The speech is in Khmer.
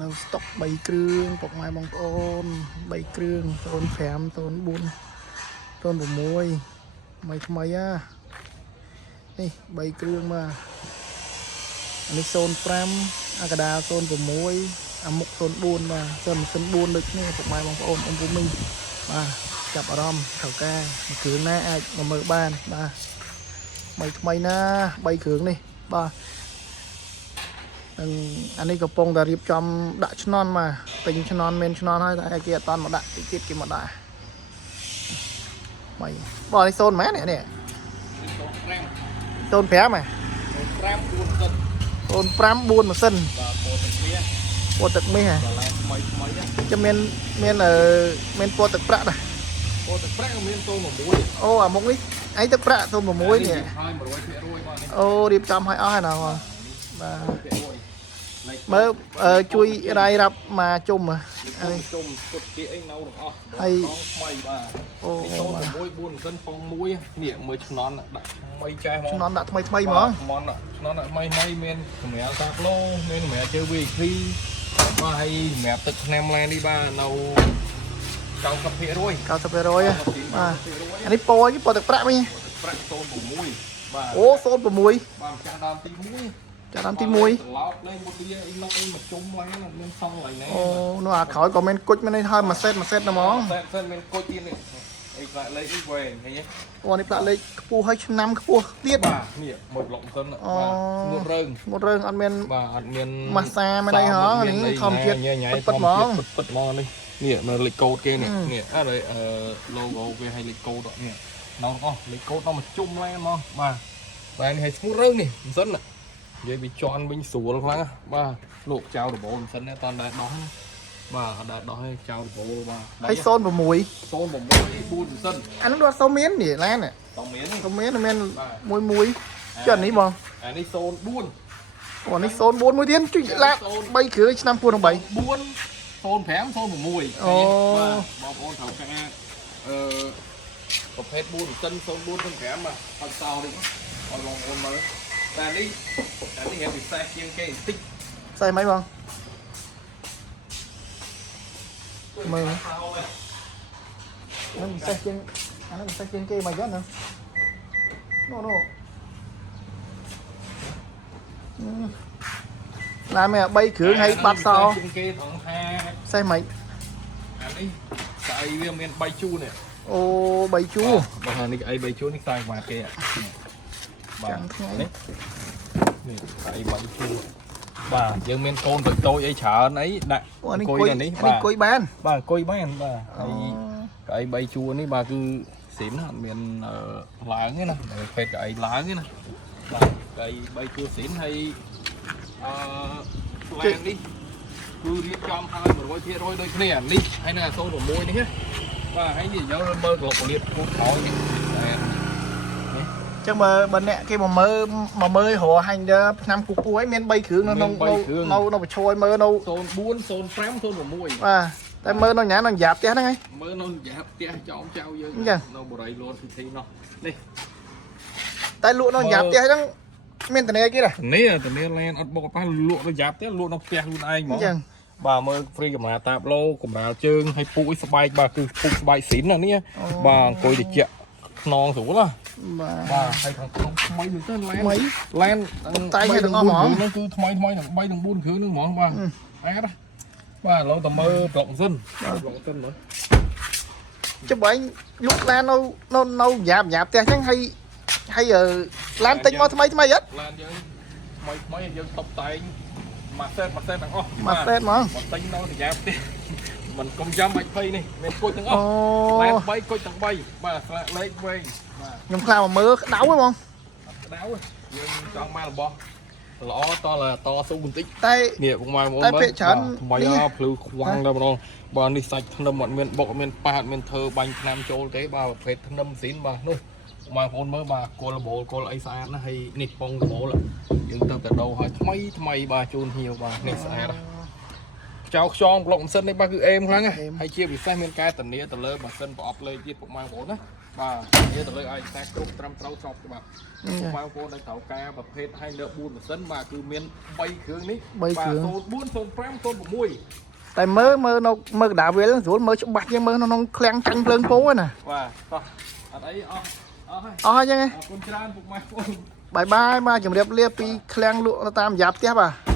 នៅស្តុក3គ្រឿងពុកម៉ែបងប្អូន3គ្រឿង05 04 06ថ្មីនេះ3គ្រឿងមកអានេះ05អាកដាល06អាមុខ04បាទសិនម៉ាស៊ីន4ដូចនេះពុកម៉ែបងប្អូនអ៊ំពូមីងបាទចាប់អារម្មណ៍ត្រូវការមួយគ្រឿងណាអាចមកមើលបានបាទថ្មីណា3គ្រឿងនេះបាទអានេះកំពុងតែរៀបចំដាក់ឆ្នន់មកពេញឆ្នន់មានឆ្នន់ហើយតែគេអត់តាន់មកដាក់តិចទៀតគេមកដាក់3បងនេះ0ម៉ែនេះនេះ05ហ៎05 4ម៉ាស៊ីនពណ៌ទឹកមាសហ៎ចាំមានពណ៌ទឹកប្រាក់ដែរពណ៌ទឹកប្រាក់មាន06អូអាមុខនេះឯងទឹកប្រាក់06នេះអូរៀបចំឲ្យអស់ហើយណាបងបាទមើលជួយរាយរាប់មកជុំជុំពុតគេអីនៅទាំងអស់ហើយថ្មីបាទអូ06 4ម៉ាស៊ីនពង1នេះមើលឆ្នន់ដាក់ថ្មីចែហ្មងឆ្នន់ដាក់ថ្មីហ្មងឆ្នន់ដាក់ថ្មីមានកម្រាលសាគឡូមានកម្រាលជើង VP បាទហើយសម្រាប់ទឹកថ្នាំឡែនេះបាទនៅ90% បាទអានេះពណ៌នេះពណ៌ទឹកប្រាក់វិញប្រាក់06បាទអូ06បាទចាស់ដើមទី1ចាស់ដើមទី1ឡោតលេងមួយវាអីឡុកអីមកជុំឡើងមានសងឡើងនេះអូនោះអាក្រោយក៏មានគុជមានឲ្យមួយសេតតែហ្មងសេតមានគុជទៀតនេះអីផ្លាកលេខអីវែងឃើញទេអូនេះផ្លាកលេខខ្ពស់ហើយឆ្នាំខ្ពស់ទៀតបាទនេះមួយប្លុកសិនបាទងត់រើងអត់មានបាទអត់មានម៉ាសាមានអីហ៎នេះធម្មជាតិពិតហ្មងពិតហ្មងនេះមើលលេខកូដគេនេះអត់ logo គេឲ្យលេខកូដនេះនៅអស់លេខកូដដល់មកជុំឡើងហ្មងបាទបែរនេះឲ្យស្មូតរើងនេះមិនសិននិយាយពីជន់វិញស្រួលខ្លាំងបាទលោកចៅដបូលមិនសិនទេតតែដោះបាទអត់ដែរដោះទេចៅដបូលបាទហើយ06 4មិនសិនអានោះអត់សូវមាននេះឡានមាន11ចុះនេះបងអានេះ04អូនេះ04មួយទៀតជួយឡា3គ្រឿងឆ្នាំ4 8 4 05 06អូបងប្អូនត្រូវការប្រភេទ4ម៉ាស៊ីន04 05បាទអត់សោនេះឲ្យបងប្អូនមើលតែនេះរៀងពិសេសជាងគេបន្តិចផ្សេងមិនបងមើលនឹងពិសេសជាងអានេះពិសេសជាងគេមកយ៉ាងណានោះឡានមាន3គ្រឿងហើយបាត់សោជាងគេត្រង់ថាផ្សេងមិនអានេះស្អីវាមាន3ជួរនេះអូ3ជួរបាទនេះអី3ជួរនេះខ្សែក្បាតគេបាទនេះស្អី3ជួរបាទយើងមានកូនតូចអីច្រើនអីដាក់អង្គុយនេះអង្គុយបានបាទអង្គុយបានបាទហើយកៅអី3ជួរនេះបាទគឺស៊ីនអត់មានឡើងទេណាពេទ្យកៅអីឡើងទេណាបាទកៅអី3ជួរស៊ីនហើយផ្លែនេះគឺរៀបចំឲ្យ 100% ដូចគ្នានេះហើយនឹងអា06នេះបាទហើយនេះយើងមើលក្លុកលៀបគូក្រោយនេះចឹងបើអ្នកគេមកមើលរកហាញ់ទៅឆ្នាំគូគូឲ្យមាន3គ្រឿងនៅប្រឈយមើលនៅ04 05 06បាទតែមើលនៅញ៉ាំនៅយ៉ាប់ផ្ទះហ្នឹងហើយមើលនៅយ៉ាប់ផ្ទះចោមចៅយើងនៅបរិយលួនពិធីនោះនេះតែលក់នៅយ៉ាប់ផ្ទះហ្នឹងមានតនេគេដែរនេះតនេឡែនអត់បុកប៉ះលក់នៅយ៉ាប់ផ្ទះលក់នៅផ្ទះខ្លួនឯងហ្មងចឹងបាទមើលហ្វ្រីកាមេរ៉ាតាបឡូកម្រាលជើងឲ្យពូអីស្បែកបាទគឺពូស្បែកស៊ីនណានេះបាទអង្គុយតិចខ្នងស្រួលណាបាទហើយខាងក្នុងថ្មីហ្នឹងទៅឡែនតែឲ្យទាំងអស់ហ្មងហ្នឹងគឺថ្មីនឹង3នឹង4គ្រឿងហ្នឹងហ្មងបាទអាចបាទឥឡូវតើមើលប្លុកសិនមើលចុះបងលក់ឡាននៅយ៉ាប់ផ្ទះអញ្ចឹងហើយឡានទិញមកថ្មីអត់ឡានយើងថ្មីយើងតុបតែងម៉ាសេតទាំងអស់ម៉ាសេតហ្មងមកទិញនៅយ៉ាប់ផ្ទះមិនកុំចាំបាច់ភ័យនេះមានគុជទាំងអស់ឡែន3គុជទាំង3បាទស្លាកលេខវែងបាទខ្ញុំខ្លាចមកមើលក្តៅហ៎បងក្តៅយើងចង់មករបស់ល្អតស៊ូបន្តិចតែនេះពុកម៉ែបងមើលថ្មីភ្លឺខ្វាំងដល់ម្ដងបាទនេះសាច់ធ្នឹមអត់មានបុកអត់មានប៉ះអត់មានធ្វើបាញ់ថ្នាំចូលទេបាទប្រភេទធ្នឹមស៊ីនបាទនោះបងប្អូនមើលបាទគល់បូលគល់អីស្អាតណាស់ហើយនេះពងបូលយើងទៅតែដោឲ្យថ្មីបាទជូនហៀវបាទនេះស្អាតចៅខ្យងប្លុកម៉ាស៊ីននេះបាទគឺអេមខ្លាំងហើយជាពិសេសមានកែតនីទៅលើម៉ាស៊ីនប្រអប់លើទៀតពុកម៉ែបងប្អូនណា បាទនេះទៅលើឲ្យតែគ្រប់ត្រឹមត្រូវស្របច្បាប់បងប្អូនដែលត្រូវការប្រភេទឲ្យលើ4ម៉ាស៊ីនបាទគឺមាន3គ្រឿងនេះ04 05 06តែមើលកដាវាលស្រួលមើលច្បាស់ជាងមើលក្នុងឃ្លាំងចាញ់ភ្លើងពោណា បាទតោះអត់អីអស់ហើយ អស់ហើយចឹង អរគុណច្រើនពុកម៉ែបង បាយបាយបាទជម្រាបលាពីឃ្លាំងលក់តាមយ៉ាប់ផ្ទះបាទ